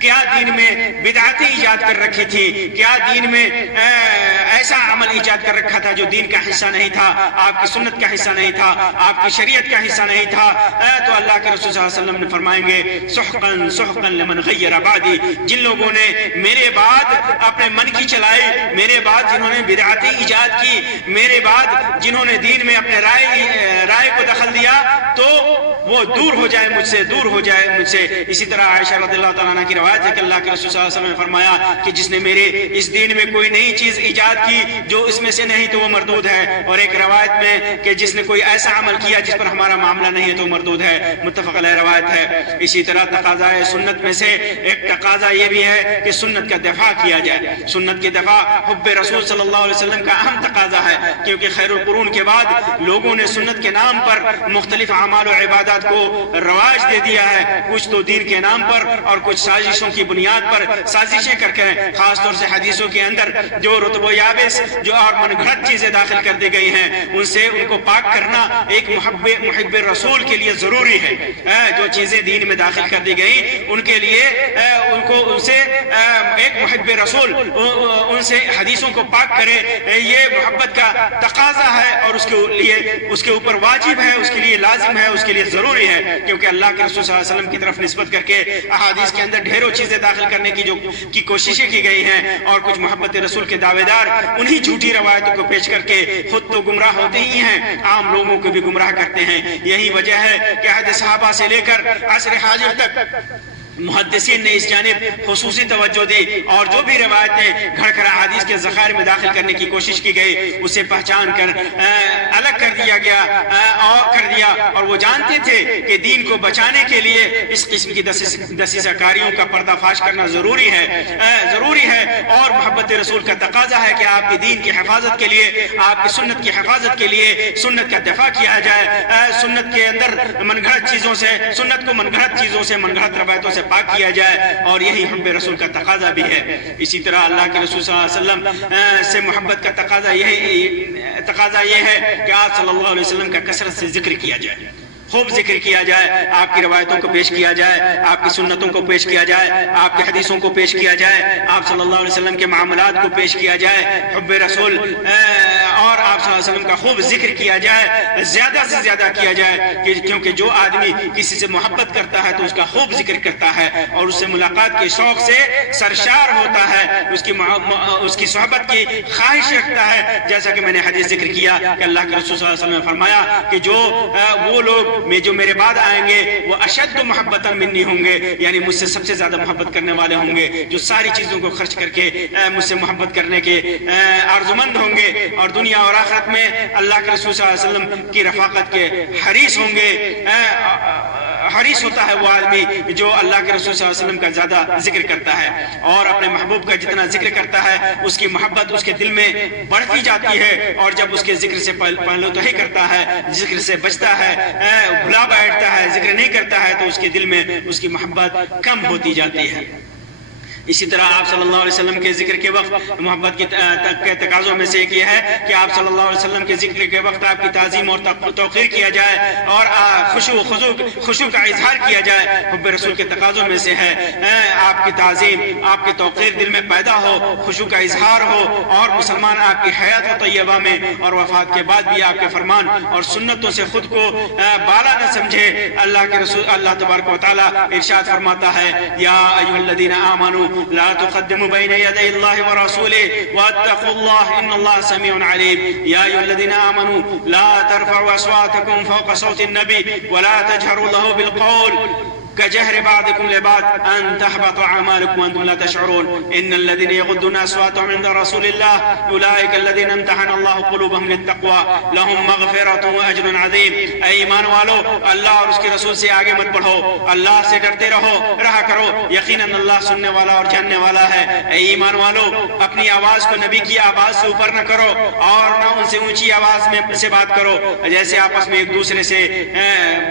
کیا دین میں بدعتیں ایجاد کر رکھی تھی، کیا دین میں ایسا عمل ایجاد کر رکھا تھا جو دین کا حصہ نہیں تھا، آپ کی سنت کا حصہ نہیں تھا، آپ کی شریعت کا حصہ نہیں تھا، تو اللہ کے رسول صلی اللہ علیہ وسلم نے فرمائیں گے سحقاً سحقاً لمن غیر بعدی، جن لوگوں نے میرے بعد اپنے من کی چلائی، میرے بعد جنہوں نے بدعتیں ایجاد کی، میرے بعد جنہوں نے دین میں اپنے رائے کو دخل دیا، تو وہ دور ہو جائے مجھ سے، دور ہو جائے مجھ سے۔ اسی طرح عائشہ رضی اللہ تعالیٰ عنہ کی روایت ہے کہ اللہ کے رسول صلی اللہ علیہ وسلم نے فرمایا کہ جس نے میرے اس دین میں کوئی نئی چیز ایجاد کی جو اس میں سے نہیں تو وہ مردود ہے، اور ایک روایت میں کہ جس نے کوئی ایسا عمل کیا جس پر ہمارا معاملہ نہیں ہے تو مردود ہے، متفق علیہ روایت ہے۔ اسی طرح تقاضا سنت میں سے ایک تقاضا یہ بھی ہے کہ سنت کا دفاع کیا جائے، سنت کے دفاع حب رسول صلی اللہ علیہ وسلم کا اہم تقاضا ہے، کیونکہ خیر القرون کے بعد لوگوں نے سنت کے نام پر مختلف اعمال و عبادات کو رواج دے دیا ہے، کچھ تو دین کے نام پر اور کچھ سازشوں کی بنیاد پر سازشیں کر کے، خاص طور سے حدیثوں کے اندر جو رطب و یابس جو اور من گھڑت چیزیں داخل کر دی گئی ہیں، ان سے ان کو پاک کرنا ایک محب رسول کے لیے ضروری ہے۔ جو چیزیں دین میں داخل کر دی گئی ان کے لیے ان سے ایک محب رسول ان سے حدیثوں کو پاک کرے، یہ محبت کا تقاضا ہے، اور اس کے اوپر واجب ہے، اس کے لیے لازم ہے، اس کے لیے ضروری ہے، کیونکہ اللہ کے رسول صلی اللہ علیہ وسلم کی طرف نسبت کر کے احادیث کے اندر ڈھیروں چیزیں داخل کرنے کی کوششیں کی گئی ہیں، اور کچھ محبت رسول کے دعوے دار انہی جھوٹی روایتوں کو پیش کر کے خود تو گمراہ ہوتے ہی ہیں، عام لوگوں کو بھی گمراہ کرتے ہیں۔ یہی وجہ ہے کہ عہد صحابہ سے لے کر عصر حاضر تک محدثین نے اس جانب خصوصی توجہ دی، اور جو بھی روایتیں گھڑ کر احادیث کے ذخائر میں داخل کرنے کی کوشش کی گئی اسے پہچان کر الگ کر دیا گیا، اور وہ جانتے تھے کہ دین کو بچانے کے لیے اس قسم کی دسیسہ کاریوں کا پردہ فاش کرنا ضروری ہے، اور محبت رسول کا تقاضا ہے کہ آپ کے دین کی حفاظت کے لیے، آپ کی سنت کی حفاظت کے لیے سنت کا دفاع کیا جائے، سنت کے اندر من گھڑت چیزوں سے، سنت کو من گھڑت چیزوں سے، من گھڑت روایتوں سے پاک کیا جائے، اور یہی حب رسول کا تقاضا بھی ہے۔ اسی طرح اللہ کے رسول صلی اللہ علیہ وسلم سے محبت کا تقاضا یہ ہے کہ آپ صلی اللہ علیہ وسلم کا کثرت سے ذکر کیا جائے، خوب ذکر کیا جائے، آپ کی روایتوں کو پیش کیا جائے، آپ کی سنتوں کو پیش کیا جائے، آپ کی حدیثوں کو پیش کیا جائے، آپ صلی اللہ علیہ وسلم کے معاملات کو پیش کیا جائے، حب رسول اور آپ صلی اللہ علیہ وسلم کا خوب ذکر کیا جائے، زیادہ سے زیادہ کیا جائے، کیونکہ جو آدمی کسی سے محبت کرتا ہے تو اس کا خوب ذکر کرتا ہے، اور اس سے ملاقات کے شوق سے سرشار ہوتا ہے، اس کی صحبت کی خواہش رکھتا ہے، جیسا کہ میں نے حدیث ذکر کیا کہ اللہ کے رسول صلی اللہ علیہ وسلم نے فرمایا کہ وہ لوگ جو میرے بعد آئیں گے وہ اشد محبتاً منی ہوں گے، یعنی مجھ سے سب سے زیادہ محبت کرنے والے ہوں گے، جو ساری چیزوں کو خرچ کر کے مجھ سے محبت کرنے کے آرزومند ہوں گے، اور دنیا اور آخرت میں اللہ کے رسول صلی اللہ علیہ وسلم کی رفاقت کے حریص ہوں گے۔ حریص ہوتا ہے وہ آدمی جو اللہ کے رسول صلی اللہ علیہ وسلم کا زیادہ ذکر کرتا ہے، اور اپنے محبوب کا جتنا ذکر کرتا ہے اس کی محبت اس کے دل میں بڑھتی جاتی ہے، اور جب اس کے ذکر سے پہلو تو ہی کرتا ہے، ذکر سے بچتا ہے، بھلا بیٹھتا ہے، ذکر نہیں کرتا ہے، تو اس کے دل میں اس کی محبت کم ہوتی جاتی ہے۔ اسی طرح آپ صلی اللہ علیہ وسلم کے ذکر کے وقت محبت کے تقاضوں میں سے ایک یہ ہے کہ آپ صلی اللہ علیہ وسلم کے ذکر کے وقت آپ کی تعظیم اور توقیر کیا جائے، اور خشوع کا اظہار کیا جائے۔ حب رسول کے تقاضوں میں سے ہے آپ کی تعظیم، آپ کی توقیر دل میں پیدا ہو، خشوع کا اظہار ہو، اور مسلمان آپ کی حیات طیبہ میں اور وفات کے بعد بھی آپ کے فرمان اور سنتوں سے خود کو بالا نہ سمجھے۔ اللہ کے رسول اللہ تبارک و تعالی ارشاد فرماتا ہے یا ایھا الذین آمنوا لا تقدموا بين يدي الله ورسوله واتقوا الله ان الله سميع عليم يا ايها الذين امنوا لا ترفعوا اصواتكم فوق صوت النبي ولا تجهروا له بالقول كجهر بعضكم لبعض ان تحبط اعمالكم وانتم لا تشعرون ان الذين يغضون اصواتهم عند رسول الله اولئك الذين امتحن الله قلوبهم للتقوى لهم مغفرة واجر عظيم۔ اے ایمان والو، اللہ اور اس کے رسول سے آگے مت بڑھو، اللہ سے ڈرتے رہا کرو، یقیناً اللہ سننے والا اور جاننے والا ہے۔ اے ایمان والو، اپنی آواز کو نبی کی آواز سے اوپر نہ کرو، اور نہ ان سے اونچی آواز میں سے بات کرو جیسے آپس میں ایک دوسرے سے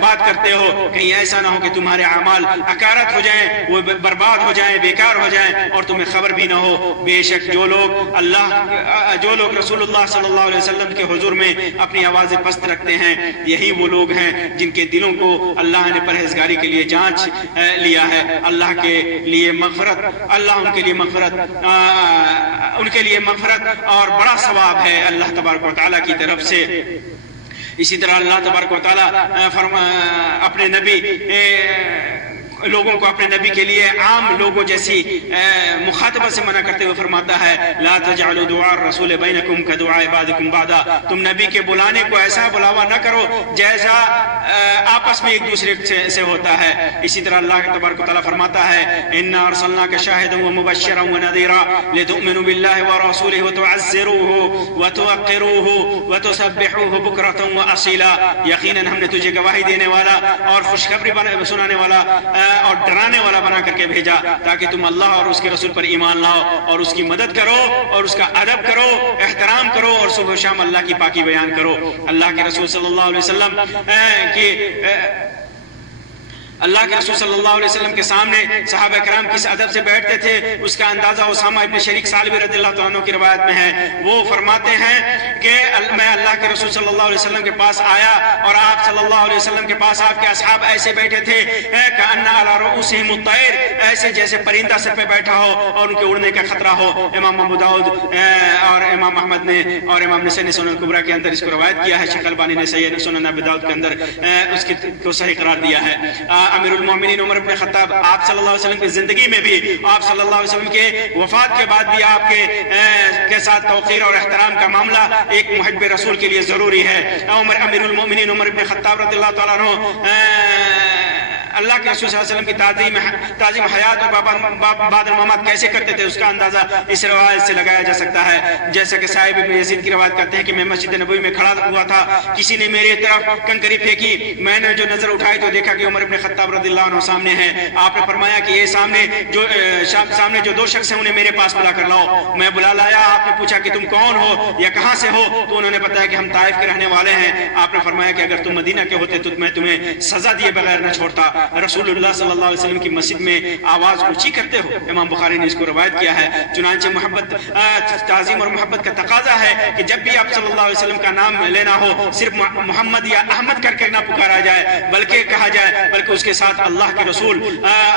بات کرتے ہو، کہیں ایسا نہ ہو کہ تمہارے اعمال اکارت ہو جائیں، وہ برباد ہو جائیں، بیکار ہو جائیں، اور تمہیں خبر بھی نہ ہو۔ بے شک جو لوگ رسول اللہ صلی اللہ علیہ وسلم کے حضور میں اپنی آوازیں پست رکھتے ہیں، یہی وہ لوگ ہیں جن کے دلوں کو اللہ نے پرہیزگاری کے لیے جانچ لیا ہے۔ اللہ کے لیے مغفرت، اللہ ان کے لیے مغفرت اور بڑا ثواب ہے اللہ تبارک و تعالیٰ کی طرف سے۔ اسی طرح اللہ تبارک و تعالیٰ اپنے نبی لوگوں کو اپنے نبی کے لیے عام لوگوں جیسی مخاطبہ سے منع کرتے ہوئے فرماتا ہے لا تجعلوا دعاء الرسول بینکم کدعاء بعضکم بعضا، تم نبی کے بلانے کو ایسا بلاوا نہ کرو جیسا آپس میں ایک دوسرے سے ہوتا ہے۔ اسی طرح اللہ تبارک و تعالیٰ فرماتا ہے انا ارسلناک شاہدا ومبشرا ونذیرا لتؤمنوا باللہ ورسولہ وتعزروہ وتوقروہ وتسبحوہ بکرۃ واصیلا، یقیناً ہم نے تجھے گواہی دینے والا اور خوشخبری سنانے والا اور ڈرانے والا بنا کر کے بھیجا تاکہ تم اللہ اور اس کے رسول پر ایمان لاؤ اور اس کی مدد کرو اور اس کا ادب کرو، احترام کرو اور صبح و شام اللہ کی پاکی بیان کرو۔ اللہ کے رسول صلی اللہ علیہ وسلم کے سامنے صحابہ کرام کس ادب سے بیٹھتے تھے اس کا اندازہ اسامہ ابن شریک سالبی رضی اللہ تعالیٰ عنہ کی روایت میں ہے۔ وہ فرماتے ہیں کہ میں اللہ کے رسول صلی اللہ علیہ وسلم کے پاس آیا اور آپ صلی اللہ علیہ وسلم کے پاس آپ کے اصحاب ایسے بیٹھے تھے کأن علی رؤوسہم الطیر، ایسے جیسے پرندہ سر پہ بیٹھا ہو اور ان کے اڑنے کا خطرہ ہو۔ امام ابو داؤد اور امام احمد نے اور امام نسائی نے سنن کبریٰ کے اندر اس کو روایت کیا ہے، شیخ البانی نے سنن ابی داؤد کے اندر اس کو صحیح قرار دیا ہے۔ امیر المومنین عمر بن خطاب آپ صلی اللہ علیہ وسلم کی زندگی میں بھی، آپ صلی اللہ علیہ وسلم کے وفات کے بعد بھی آپ کے ساتھ توقیر اور احترام کا معاملہ ایک محب رسول کے لیے ضروری ہے۔ امیر المومنین عمر بن خطاب رضی اللہ تعالیٰ عنہ اللہ کے رسول صلی اللہ علیہ وسلم کی تعظیم حیات اور بعد الممات کیسے کرتے تھے اس کا اندازہ اس روایت سے لگایا جا سکتا ہے۔ جیسا کہ صاحب ابن یزید کی روایت کرتے ہیں کہ میں مسجد نبوی میں کھڑا ہوا تھا، کسی نے میری طرف کنکری پھینکی، میں نے جو نظر اٹھائی تو دیکھا کہ عمر بن خطاب رضی اللہ عنہ سامنے ہیں۔ آپ نے فرمایا کہ یہ سامنے جو دو شخص ہیں انہیں میرے پاس بلا کر لاؤ۔ میں بلا لایا، آپ نے پوچھا کہ تم کون ہو یا کہاں سے ہو، تو انہوں نے بتایا کہ ہم طائف کے رہنے والے ہیں۔ آپ نے فرمایا کہ اگر تم مدینہ کے ہوتے تو میں تمہیں سزا دیے بغیر نہ چھوڑتا۔ رسول اللہ صلی اللہ علیہ وسلم کی مسجد میں آواز اونچی کرتے ہو، امام بخاری نے اس کو روایت کیا ہے۔ چنانچہ تعظیم اور محبت کا تقاضا ہے کہ جب بھی آپ صلی اللہ علیہ وسلم کا نام لینا ہو صرف محمد یا احمد کر کے نہ پکارا جائے بلکہ کہا جائے، بلکہ اس کے ساتھ اللہ کے رسول،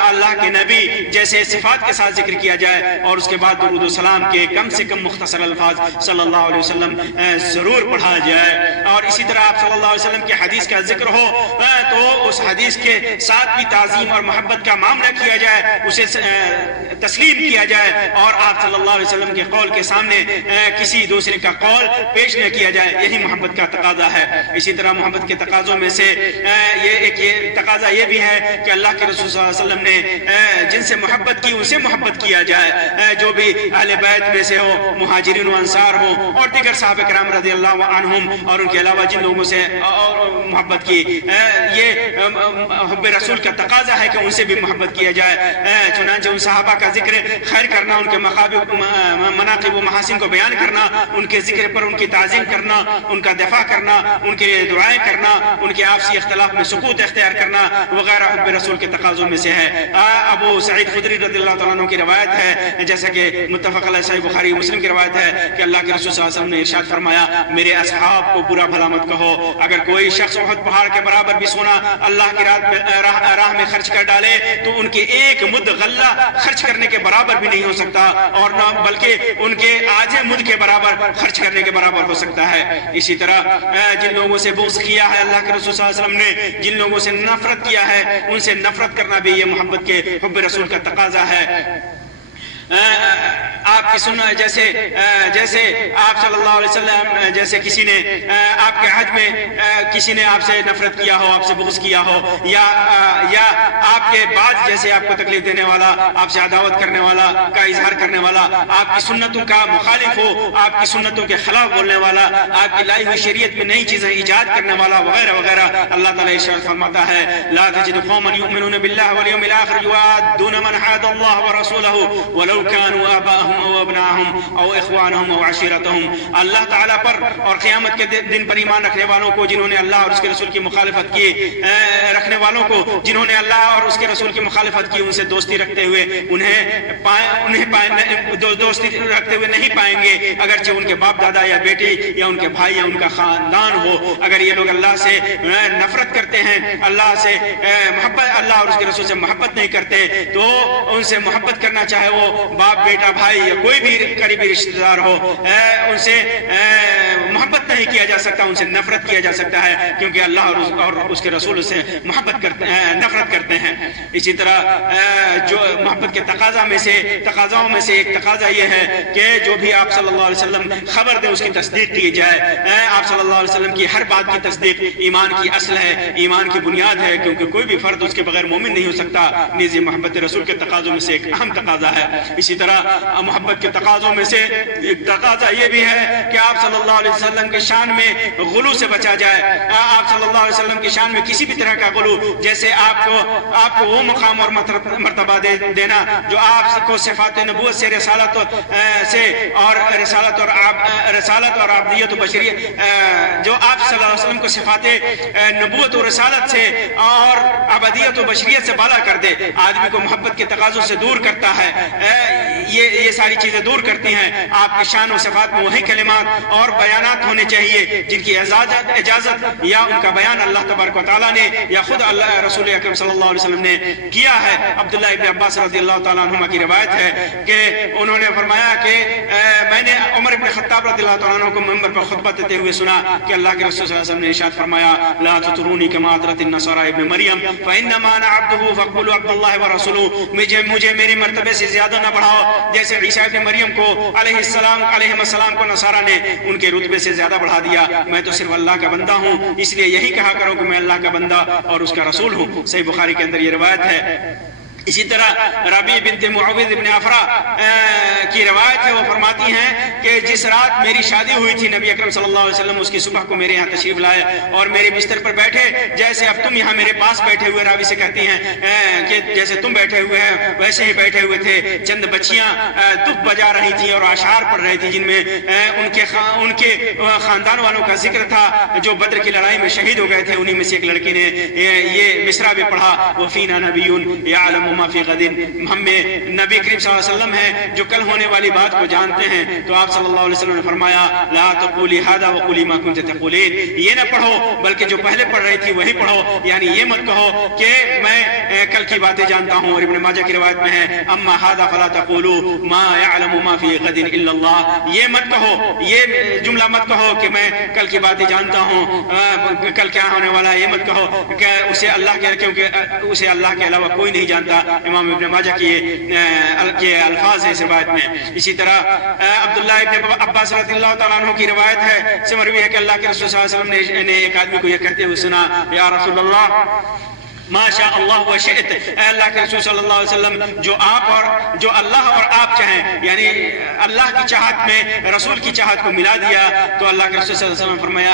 اللہ کے نبی جیسے صفات کے ساتھ ذکر کیا جائے اور اس کے بعد درود و سلام کے کم سے کم مختصر الفاظ صلی اللہ علیہ وسلم ضرور پڑھا جائے۔ اور اسی طرح آپ صلی اللہ علیہ وسلم کی حدیث کا ذکر ہو تو اس حدیث کے ساتھ بھی تعظیم اور محبت کا معاملہ کیا جائے، اسے تسلیم کیا جائے اور آپ صلی اللہ علیہ وسلم کے قول کے سامنے کسی دوسرے کا قول پیش نہ کیا جائے، یہی محبت کا تقاضا ہے۔ اسی طرح محبت کے تقاضوں میں سے یہ تقاضا یہ بھی ہے کہ اللہ کے رسول صلی اللہ علیہ وسلم نے جن سے محبت کی ان سے محبت کیا جائے، جو بھی اہل بیت میں سے ہو، مہاجرین و انصار ہو اور دیگر صحابہ کرام رضی اللہ عنہم، اور ان کے علاوہ جن لوگوں سے محبت کی، یہ حب رسول کا تقاضا ہے کہ ان سے بھی محبت کیا جائے۔ چنانچہ ان صحابہ کا ذکر خیر کرنا، ان کے مناقب و محاسن کو بیان کرنا، ان کے ذکر پر ان کی تعظیم کرنا، ان کا دفاع کرنا، ان کے لیے دعائیں کرنا، ان کے آپسی اختلاف میں سکوت اختیار کرنا وغیرہ حب رسول کے تقاضوں میں سے ہے۔ ابو سعید خدری رضی اللہ تعالیٰ عنہ کی روایت ہے، جیسا کہ متفق علیہ صحیح بخاری مسلم کی روایت ہے کہ اللہ کے رسول صلی اللہ علیہ وسلم نے ارشاد فرمایا میرے اصحاب کو برا بھلا مت کہو، اگر کوئی شخص احد پہاڑ کے برابر بھی سونا اللہ کی راہ میں خرچ کر ڈالے تو ان کے ایک مد غلہ خرچ کرنے کے برابر بھی نہیں ہو سکتا، اور نہ بلکہ ان کے آدھے مد کے برابر خرچ کرنے کے برابر ہو سکتا ہے۔ اسی طرح جن لوگوں سے بغض کیا ہے اللہ کے رسول صلی اللہ علیہ وسلم نے، جن لوگوں سے نفرت کیا ہے ان سے نفرت کرنا بھی یہ محبت کے حب رسول کا تقاضا ہے۔ آپ کی سننا جیسے آپ صلی اللہ علیہ وسلم جیسے کسی نے آپ کے عہد میں کسی نے آپ سے نفرت کیا ہو، آپ سے بغض کیا ہو، یا آپ کے بعد جیسے آپ کو تکلیف دینے والا، آپ سے عداوت کرنے والا کا اظہار کرنے والا، آپ کی سنتوں کا مخالف ہو، آپ کی سنتوں کے خلاف بولنے والا، آپ کی لائی ہوئی شریعت میں نئی چیزیں ایجاد کرنے والا وغیرہ وغیرہ، اللہ تعالیٰ ارشاد فرماتا ہے لا تجد قوما يؤمنون بالله واليوم الآخر يوادون من حاد الله ورسوله ولو كانوا آباءهم آباءهم او ابناءهم او اخوانهم او عشیرتهم، اللہ تعالیٰ پر اور قیامت کے دن پر ایمان رکھنے والوں کو جنہوں نے اللہ اور اس کے رسول کی مخالفت کی، رکھنے والوں کو جنہوں نے اللہ اور اس کے رسول کی مخالفت کی، ان سے دوستی رکھتے ہوئے دوستی رکھتے ہوئے نہیں پائیں گے، اگرچہ ان کے باپ دادا یا بیٹی یا ان کے بھائی یا ان کا خاندان ہو۔ اگر یہ لوگ اللہ سے نفرت کرتے ہیں، اللہ سے محبت، اللہ اور اس کے رسول سے محبت نہیں کرتے، تو ان سے محبت کرنا چاہے وہ باپ بیٹا بھائی یا کوئی بھی قریبی رشتہ دار ہو، ان سے محبت نہیں کیا جا سکتا، ان سے نفرت کیا جا سکتا ہے، کیونکہ اللہ اور اس کے رسول سے محبت کرتے ہیں، نفرت کرتے ہیں۔ اسی طرح جو محبت کے تقاضاؤں میں سے ایک تقاضا یہ ہے کہ جو بھی آپ صلی اللہ علیہ وسلم خبر دیں اس کی تصدیق کی جائے۔ آپ صلی اللہ علیہ وسلم کی ہر بات کی تصدیق ایمان کی اصل ہے، ایمان کی بنیاد ہے، کیونکہ کوئی بھی فرد اس کے بغیر مومن نہیں ہو سکتا۔ نیز محبت رسول کے تقاضوں میں سے ایک اہم تقاضا ہے۔ اسی طرح محبت کے تقاضوں میں سے ایک تقاضا یہ بھی ہے کہ آپ صلی اللہ علیہ وسلم کے شان میں غلو سے بچا جائے۔ آپ صلی اللہ علیہ وسلم کی شان میں کسی بھی طرح کا غلو، جیسے آپ کو وہ مقام اور مرتبہ دینا جو آپ کو صفات نبوت سے، رسالت اور عبدیت و بشریت، جو آپ صلی اللہ علیہ وسلم کو صفات نبوت و رسالت سے اور عبدیت و بشریت سے بالا کر دے، آدمی کو محبت کے تقاضوں سے دور کرتا ہے۔ یہ ساری چیزیں دور کرتی ہیں۔ آپ کی شان و صفات میں وہی کلمات اور بیانات ہونے چاہیے جن کی اجازت یا ان کا بیان اللہ تبارک و تعالیٰ نے یا خود اللہ رسول اکرم صلی اللہ علیہ وسلم نے کیا ہے۔ عبداللہ ابن عباس رضی اللہ تعالیٰ عنہما کی روایت ہے کہ انہوں نے فرمایا کہ میں نے عمر بن خطاب رضی اللہ تعالیٰ عنہ کو منبر پر خطبہ دیتے ہوئے سنا کہ اللہ کے رسول صلی اللہ علیہ وسلم نے ارشاد فرمایا لا تطرونی کما اطرت النصارى ابن مریم فانما انا عبده فاقبلوا عبد الله ورسوله، مجھے میری مرتبے سے زیادہ نہ بڑھاؤ جیسے عیسیٰ ابن مریم کو علیہ السلام کو نصارہ نے ان کے رتبے سے زیادہ بڑھا دیا۔ میں تو صرف اللہ کا بندہ ہوں، اس لیے یہی کہا کرو کہ میں اللہ کا بندہ اور اس کا رسول ہوں۔ صحیح بخاری کے اندر یہ روایت ہے۔ اسی طرح ربیع بنت معوذ بن افرا کی روایت ہے، وہ فرماتی ہیں کہ جس رات میری شادی ہوئی تھی نبی اکرم صلی اللہ علیہ وسلم اس کی صبح کو میرے یہاں تشریف لائے اور میرے بستر پر بیٹھے جیسے اب تم یہاں میرے پاس بیٹھے ہوئے، راوی سے کہتی ہیں کہ جیسے تم بیٹھے ہوئے ہیں ویسے ہی بیٹھے ہوئے تھے۔ چند بچیاں دف بجا رہی تھیں اور اشعار پڑھ رہی تھیں جن میں ان کے خاندان والوں کا ذکر تھا جو بدر کی لڑائی میں شہید ہو گئے تھے۔ انہی میں سے ایک لڑکی نے یہ مصرع بھی پڑھا وفینا نبی یعلم ما فی غد، ہم میں نبی کریم صلی اللہ علیہ وسلم ہیں جو کل ہونے والی بات کو جانتے ہیں۔ تو آپ صلی اللہ علیہ وسلم نے فرمایا لا تقولی ھذا وقولی ما كنت تقولین، یہ نہ پڑھو بلکہ جو پہلے پڑھ رہی تھی وہی پڑھو، یعنی یہ مت کہو کہ میں کل کی باتیں جانتا ہوں۔ اور ابن ماجہ کی روایت میں ہے اما ھذا فلا تقولوا ما يعلم ما في غد الا اللہ، یہ مت کہو، یہ جملہ مت کہو کہ میں کل کی باتیں جانتا ہوں، کل کیا ہونے والا ہے یہ مت کہو کہ اسے اللہ کے، کیونکہ اسے اللہ کے علاوہ کوئی نہیں جانتا۔ امام ابن ماجہ کے الفاظ ہیں اس روایت میں۔ اسی طرح عبداللہ ابن عباس رضی اللہ تعالیٰ عنہ کی روایت ہے، سے مروی ہے کہ اللہ کے رسول صلی اللہ علیہ وسلم نے ایک آدمی کو یہ کہتے ہوئے سنا یا رسول اللہ ما شاء اللہ و شئت، اے اللہ کے رسول صلی اللہ علیہ وسلم جو اللہ اور آپ چاہیں، یعنی اللہ کی چاہت میں رسول کی چاہت کو ملا دیا۔ تو اللہ کے رسول صلی اللہ علیہ وسلم فرمایا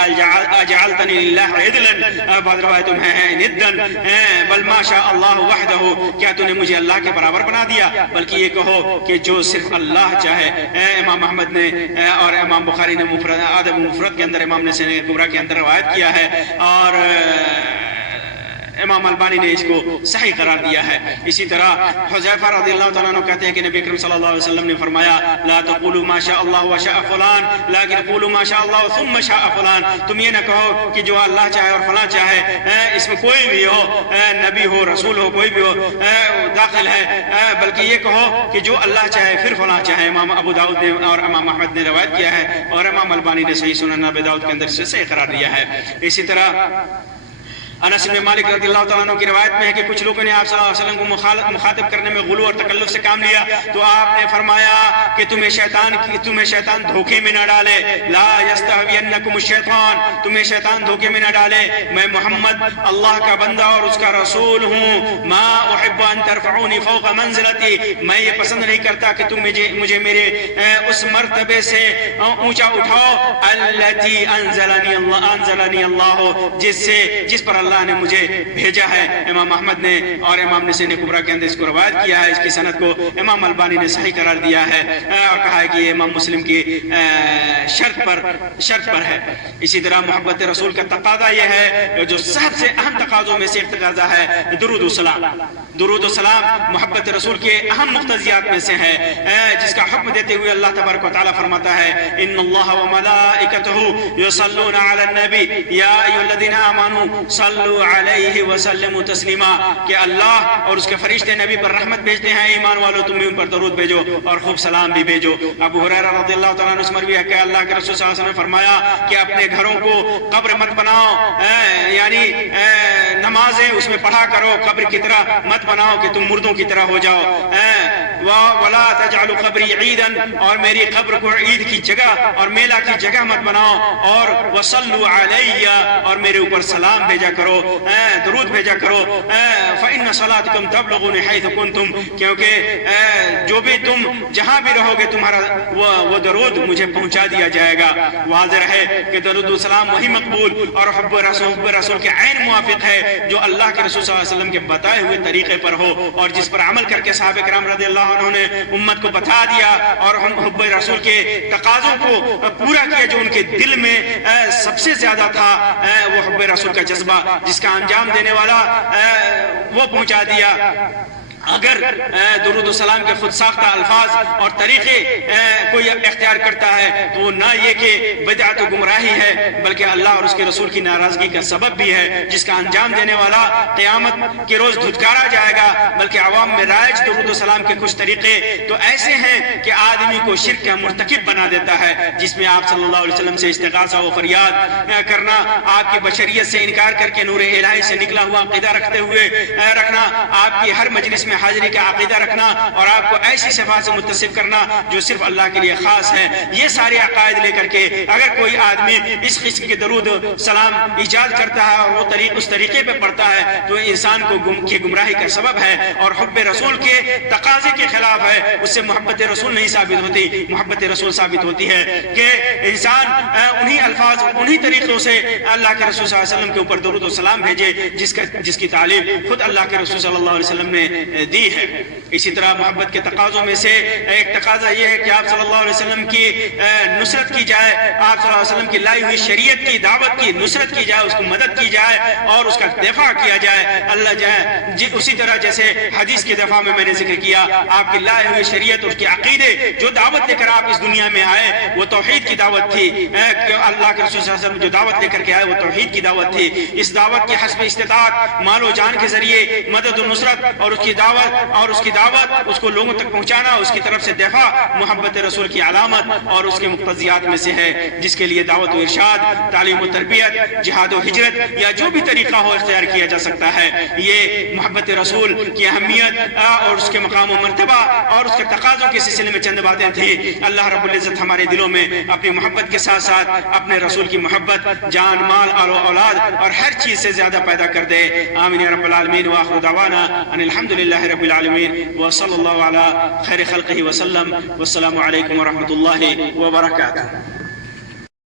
اجعلتنی للہ عدلا، بعض روایتوں میں ہے ندن، بل ما شاء اللہ وحدہ، کیا تو نے مجھے اللہ کے برابر بنا دیا؟ بلکہ یہ کہو کہ جو صرف اللہ چاہے۔ امام احمد نے اور امام بخاری نے ادب مفرد کے اندر، امام نے سنن کبریٰ کے اندر روایت کیا ہے اور امام البانی نے اس کو صحیح قرار دیا ہے۔ اسی طرح حذیفہ رضی اللہ تعالیٰ عنہ کہتے ہیں کہ نبی اکرم صلی اللہ علیہ وسلم نے فرمایا لا تقولوا ما شاء اللہ وشاء فلان لیکن قولوا ما شاء اللہ ثم شاء فلان، تم یہ نہ کہو کہ جو اللہ چاہے اور فلاں چاہے، اس میں کوئی بھی ہو، نبی ہو رسول ہو کوئی بھی ہو داخل ہے، بلکہ یہ کہو کہ جو اللہ چاہے پھر فلاں چاہے۔ امام ابو داؤد نے اور امام احمد نے روایت کیا ہے اور امام البانی نے صحیح سنن ابی داؤد کے اندر سے صحیح قرار دیا ہے۔ اسی طرح انس بن مالک رضی اللہ تعالیٰ عنہ کی روایت میں ہے کہ کچھ لوگوں نے آپ صلی اللہ علیہ وسلم کو مخاطب کرنے میں غلو اور تکلف سے کام لیا، تو آپ نے فرمایا کہ تمہیں شیطان دھوکے میں نہ ڈالے، لا یستہوینکم الشیطان، تمہیں شیطان دھوکے میں نہ ڈالے، میں محمد اللہ کا بندہ اور اس کا رسول ہوں، ما احب وان ترفعونی فوق منزلتی، میں یہ پسند نہیں کرتا کہ تم مجھے میرے اس مرتبے سے اونچا اٹھاؤ، التی انزلنی اللہ، جس پر اللہ نے مجھے بھیجا ہے۔ امام احمد نے اور امام نسائی کبریٰ کے اندر اس کو روایت کیا ہے، اس کی سند کو امام البانی نے صحیح قرار دیا ہے اور کہا ہے کہ یہ امام مسلم کی شرط پر ہے۔ اسی طرح محبت رسول کا تقاضا یہ ہے، جو سب سے اہم تقاضوں میں سے ایک تقاضا ہے درود و سلام۔ درود و سلام محبت رسول کے اہم مقتضیات میں سے ہے، جس کا حکم دیتے ہوئے اللہ تبارک و تعالیٰ فرماتا ہے ان اللہ وملائکتہ یصلون علی النبی یا ایھا الذین آمنوا صلوا علیہ وسلموا تسلیما، کہ اللہ اور اس کے فرشتے نبی پر رحمت بھیجتے ہیں، ایمان والو تم بھی ان پر درود بھیجو اور خوب سلام بھی بھیجو۔ ابو ہریرہ رضی اللہ تعالیٰ عنہ سے مروی ہے کہ اللہ کے رسول صلی اللہ علیہ وسلم نے فرمایا کہ اپنے گھروں کو قبر مت بناؤ، یعنی نمازیں اس میں پڑھا کرو، قبر کی طرح مت بناؤ کہ تم مردوں کی طرح ہو جاؤ۔ وَلَا تَجْعَلُوا قَبْرِي عِيدًا، اور میری قبر کو عید کی جگہ اور میلہ کی جگہ مت بناؤ، اور وَصَلُّوا عَلَيَّ، اور میرے اوپر سلام بھیجا کرو، درود بھیجا کرو۔ فَإِنَّ صَلَاتَكُمْ تَبْلُغُنِي حَيْثُ كُنتُمْ، کیونکہ جو بھی تم جہاں بھی رہو گے تمہارا وہ درود مجھے پہنچا دیا جائے گا۔ واضح ہے کہ درود و سلام وہی مقبول اور حب رسول کے عین موافق ہے جو اللہ کے رسول صلی اللہ علیہ وسلم کے بتائے ہوئے طریقے پر ہو، اور جس پر عمل کر کے صحابہ کرام رضی اللہ عنہ نے امت کو بتا دیا اور ہم حب رسول کے تقاضوں کو پورا کیا جو ان کے دل میں سب سے زیادہ تھا، وہ حب رسول کا جذبہ جس کا انجام دینے والا وہ پہنچا دیا۔ اگر درود و سلام کے خود ساختہ الفاظ اور طریقے کوئی اختیار کرتا ہے تو وہ نہ یہ کہ بدعت و گمراہی ہے بلکہ اللہ اور اس کے رسول کی ناراضگی کا سبب بھی ہے، جس کا انجام دینے والا قیامت کے روز دھتکارا جائے گا۔ بلکہ عوام میں رائج درود و سلام کے کچھ طریقے تو ایسے ہیں کہ آدمی کو شرک کا مرتکب بنا دیتا ہے، جس میں آپ صلی اللہ علیہ وسلم سے استغاثہ و فریاد کرنا، آپ کی بشریت سے انکار کر کے نور الہی سے نکلا ہوا عقیدہ رکھتے ہوئے رکھنا، آپ کی ہر مجلس میں حاضری کا عقیدہ رکھنا اور آپ کو ایسی صفات سے متصف کرنا جو صرف اللہ کے لیے خاص ہے، یہ سارے عقائد لے کر کے اگر کوئی آدمی اس قسم کے درود سلام ایجاد کرتا ہے اور وہ اس طریقے پہ پڑھتا ہے تو انسان کو گمراہی کا سبب ہے اور حب رسول کے تقاضے کے خلاف ہے۔ اس سے محبت رسول نہیں ثابت ہوتی، محبت رسول ثابت ہوتی ہے کہ انسان انہی الفاظ انہی طریقوں سے اللہ کے رسول صلی اللہ علیہ وسلم کے اوپر درود و سلام بھیجے جس کی تعلیم خود اللہ کے رسول صلی اللہ علیہ وسلم نے دی ہے۔ اسی طرح محبت کے تقاضوں میں سے ایک تقاضا یہ ہے کہ آپ صلی اللہ علیہ وسلم کی نصرت کی جائے، آپ صلی اللہ علیہ وسلم کی لائی ہوئی شریعت کی دعوت کی نصرت کی جائے، اس کو مدد کی جائے اور اس کا دفاع کیا جائے۔ اللہ جائے اسی طرح جیسے حدیث کے دفاع میں نے ذکر کیا، آپ کی لائی ہوئی شریعت اور اس کے عقیدے جو دعوت لے کر آپ اس دنیا میں آئے وہ توحید کی دعوت تھی، اللہ کے رسول صلی اللہ علیہ وسلم جو دعوت لے کر کے آئے وہ توحید کی دعوت تھی۔ اس دعوت کی حسب استطاعت مال و جان کے ذریعے مدد و نصرت اور اس کی دعوت اس کو لوگوں تک پہنچانا، اس کی طرف سے دفاع محبت رسول کی علامت اور اس کے مقتضیات میں سے ہے، جس کے لیے دعوت و ارشاد، تعلیم و تربیت، جہاد و ہجرت یا جو بھی طریقہ ہو اختیار کیا جا سکتا ہے۔ یہ محبت رسول کی اہمیت اور اس کے مقام و مرتبہ اور اس کے تقاضوں کے سلسلے میں چند باتیں تھیں۔ اللہ رب العزت ہمارے دلوں میں اپنی محبت کے ساتھ ساتھ اپنے رسول کی محبت جان مال اور اولاد اور ہر چیز سے زیادہ پیدا کر دے۔ آمین یا رب العالمین۔ وآخر دعوانا ان الحمدللہ رب العالمین وصلی اللہ علی خیر خلقہ وسلم۔ والسلام علیکم ورحمۃ اللہ وبرکاتہ۔